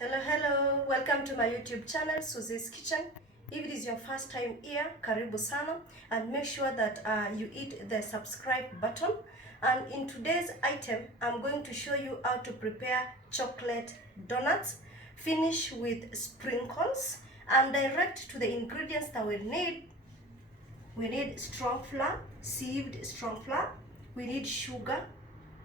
Hello, welcome to my YouTube channel, Susie's Kitchen. If it is your first time here, karibu sana, and make sure that you hit the subscribe button. And in today's item, I'm going to show you how to prepare chocolate donuts, finish with sprinkles, and direct to the ingredients that we need. We need strong flour, sieved strong flour. We need sugar,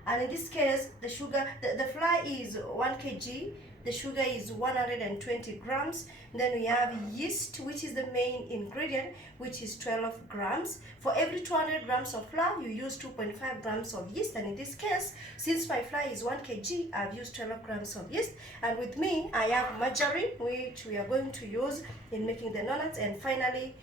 and in this case, the flour is 1 kg. The sugar is 120 grams. Then we have yeast, which is the main ingredient, which is 12 grams. For every 200 grams of flour, you use 2.5 grams of yeast. And in this case, since my flour is 1 kg, I've used 12 grams of yeast. And with me, I have margarine, which we are going to use in making the donuts. And finally,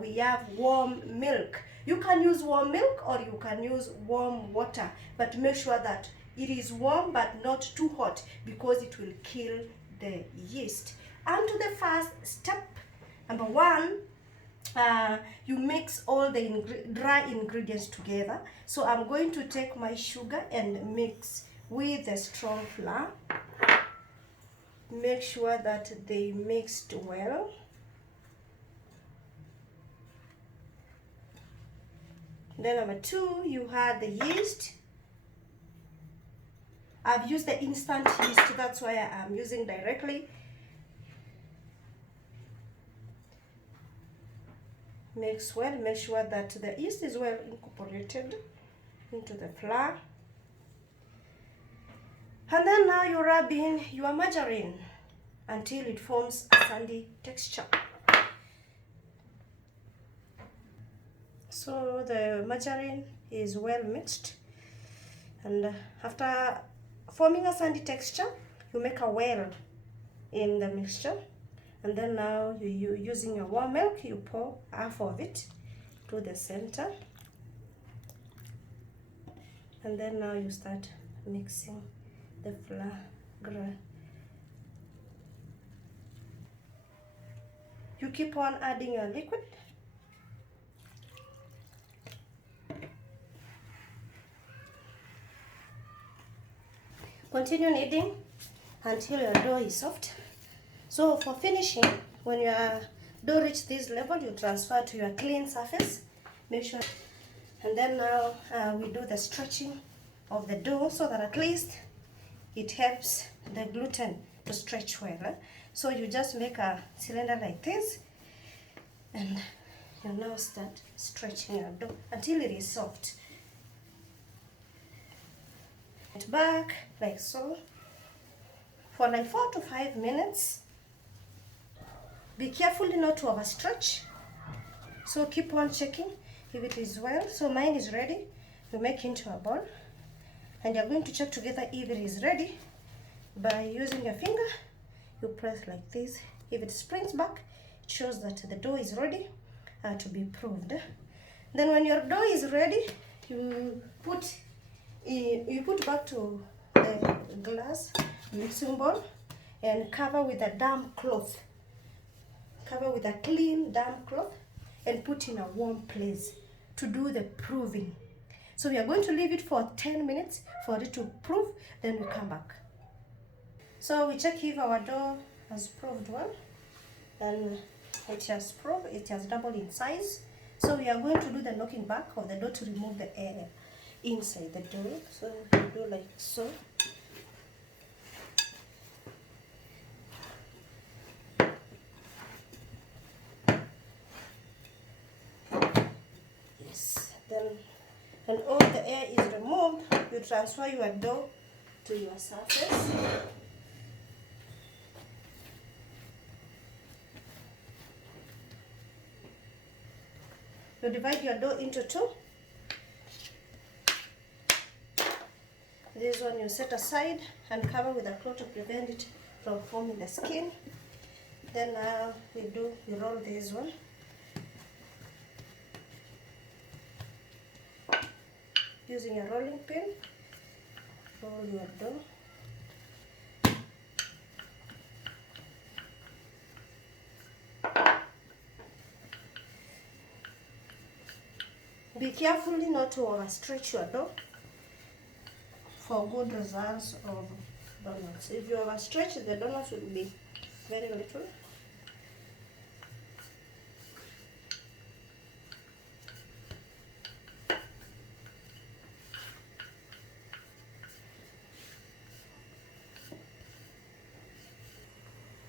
we have warm milk. You can use warm milk or you can use warm water, but make sure that it is warm but not too hot because it will kill the yeast. And to the first step, number one, you mix all the dry ingredients together. So I'm going to take my sugar and mix with the strong flour. Make sure that they mixed well. Then number two, you add the yeast. I've used the instant yeast, that's why I'm using directly. Mix well, make sure that the yeast is well incorporated into the flour. And then now you rub in your margarine until it forms a sandy texture. So the margarine is well mixed, and after forming a sandy texture, you make a well in the mixture, and then now you using your warm milk, you pour half of it to the center, and then now you start mixing the flour. You keep on adding your liquid. Continue kneading until your dough is soft. So for finishing, when your dough reaches this level, you transfer to your clean surface. Make sure, and then now we do the stretching of the dough so that at least it helps the gluten to stretch well. So you just make a cylinder like this, and you now start stretching your dough until it is soft. Back like so for like 4 to 5 minutes. Be careful not to overstretch, so keep on checking if it is well. So mine is ready. You make into a ball, and you're going to check together if it is ready by using your finger. You press like this. If it springs back, it shows that the dough is ready to be proved. Then when your dough is ready, you put back to the glass mixing bowl and cover with a damp cloth. Cover with a clean damp cloth and put in a warm place to do the proving. So we are going to leave it for 10 minutes for it to prove, then we come back. So we check if our dough has proved well, and it has proved, it has doubled in size. So we are going to do the knocking back of the dough to remove the air inside the dough. So we do like so. Yes, then when all the air is removed, you transfer your dough to your surface. You divide your dough into two. This one you set aside and cover with a cloth to prevent it from forming the skin. Then we roll this one. Using a rolling pin, roll your dough. Be careful not to overstretch your dough for good results of donuts. If you overstretch, the donuts will be very little.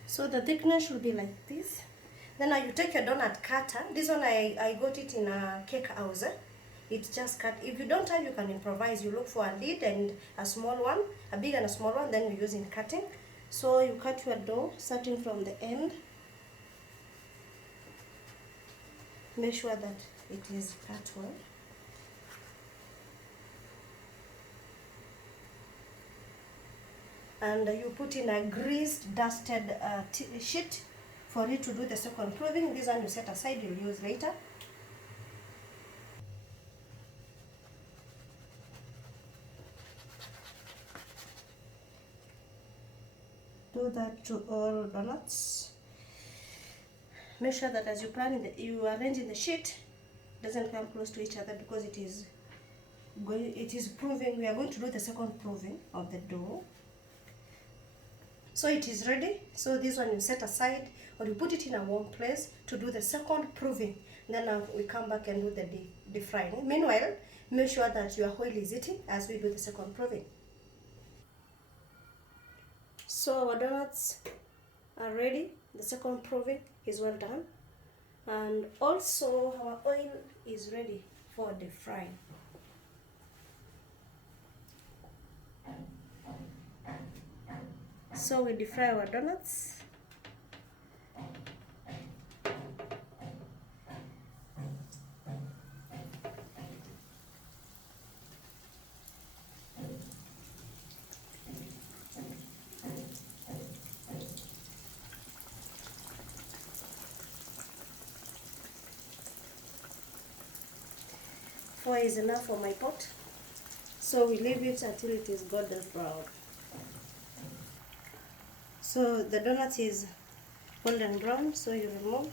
So the thickness should be like this. Then you take your donut cutter. This one I got it in a cake house. It's just cut. If you don't have, you can improvise. You look for a lid and a small one, a big and a small one, then you use in cutting. So you cut your dough starting from the end. Make sure that it is cut well. And you put in a greased, dusted sheet for you to do the second proving. This one you set aside, you'll use later. Do that to all donuts. Make sure that as you plan, you arrange in the sheet, doesn't come close to each other because it is proving. We are going to do the second proving of the dough. So it is ready. So this one you set aside or you put it in a warm place to do the second proving. Then we come back and do the deep frying. Meanwhile, make sure that your oil is heating as we do the second proving. So our donuts are ready. The second proving is well done. And also our oil is ready for the frying. So we deep fry our donuts. Four is enough for my pot. So we leave it until it is golden brown. So the donut is golden brown, so you remove.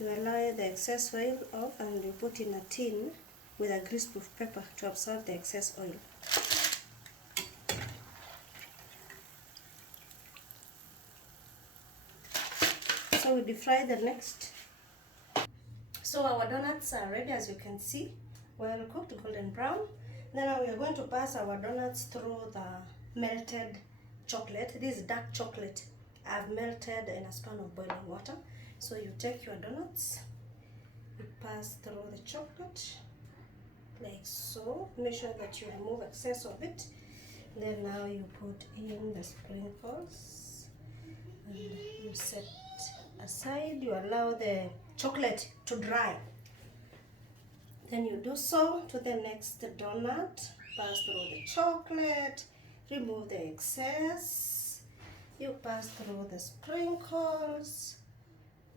You allow the excess oil off and you put in a tin with a greaseproof paper to absorb the excess oil. So we deep fry the next. So our donuts are ready, as you can see, well cooked, golden brown. Then we are going to pass our donuts through the melted chocolate. This is dark chocolate I've melted in a span of boiling water. So you take your donuts, you pass through the chocolate like so. Make sure that you remove excess of it. Then now you put in the sprinkles and you set aside. You allow the chocolate to dry. Then you do so to the next donut. Pass through the chocolate, remove the excess, you pass through the sprinkles,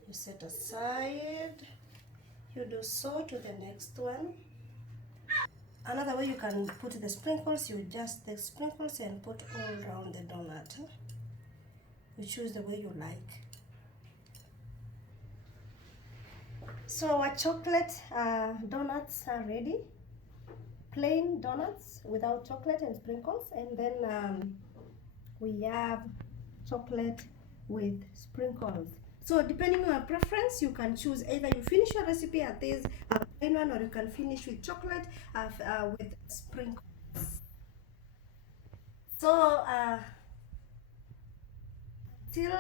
you set aside, you do so to the next one. Another way you can put the sprinkles, you adjust the sprinkles and put all around the donut. You choose the way you like. So our chocolate donuts are ready. Plain donuts without chocolate and sprinkles, and then we have chocolate with sprinkles. So depending on your preference, you can choose either you finish your recipe at this plain one, or you can finish with chocolate with sprinkles. So till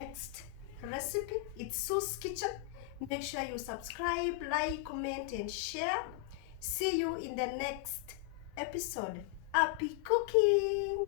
next recipe, it's Sue's Kitchen. Make sure you subscribe, like, comment, and share. See you in the next episode. Happy cooking!